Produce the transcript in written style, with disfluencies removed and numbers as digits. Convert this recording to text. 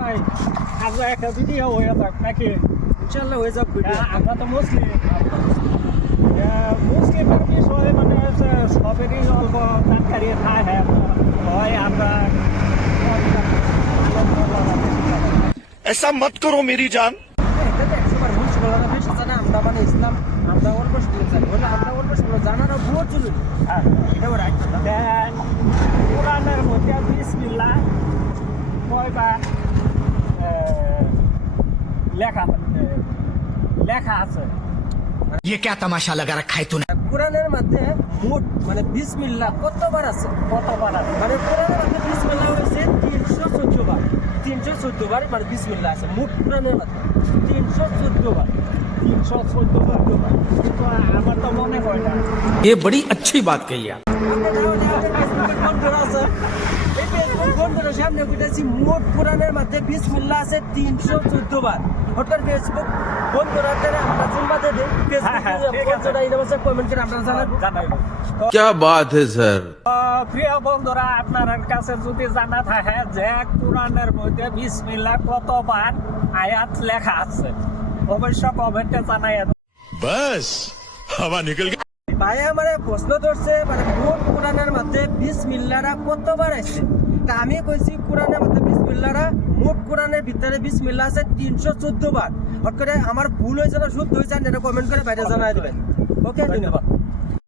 ভাই আমরা একটা ভিডিও হয়ে যাক নাকি ইনশাআল্লাহ হয়ে যাক ভিডিও। আমরা তো মুসলিম মুসলিমের বিষয়ে মানে সবেরই অল্প জানকারি থাকে হয় আমরা ऐसा मत करो मेरी जान। এটা তো 100বার ভুল ছিল না, বেশ জানা আমরা মানে ইসলাম আমরা অল্প শুনে জানি, বলে আমরা অল্প শুনে জানারও বহুত জরুরি। এটাও রাইট। দেন কোরআনের মধ্যে বিসমিল্লাহ কয়বার লেখা আছে। ये क्या तमाशा लगा रखा है तूने? কোরআনের মধ্যে মোট মানে বিসমিল্লাহ কতবার আছে? কতবার আছে? মানে কোরআনের মধ্যে বিসমিল্লাহ হয়েছে 314 বার। 314 বার মানে বিসমিল্লাহ আছে মোট কোরআনের মধ্যে 314 বার। 314 বার। কিন্তু আমার তো মনে হয় না। ये बड़ी अच्छी बात कही आप। বন্ধুরা সামনে বুঝেছি মোট কোরআনের মধ্যে বিসমিল্লাহ আছে 314 বার। হঠাৎ ফেসবুক বন্ধুরা আমরা জুম্মাতে দিই ফেসবুকে কমেন্ট করে আমরা জানাইব। क्या बात है सर? প্রিয় বন্ধুরা আপনার কাছে যদি জানা থাকে যে কোরআনের মধ্যে বিসমিল্লাহ কতবার আয়াত লেখা আছে অবশ্য কমেন্টে জানাই। बस हवा निकल गई। ভাই আমার প্রশ্ন ধরছে মানে মোট কোরআনের মধ্যে বিসমিল্লাহরা কতবার আছে? তা আমি কইছি কোরআনের মধ্যে বিসমিল্লাহরা মোট কোরআনের ভিতরে বিসমিল্লাহ আছে 314 বার। হঠাৎ করে আমার ভুল হয়েছে না শুদ্ধ হয়েছে এটা কমেন্ট করে বাইরে জানাই দেবেন। ওকে ধন্যবাদ।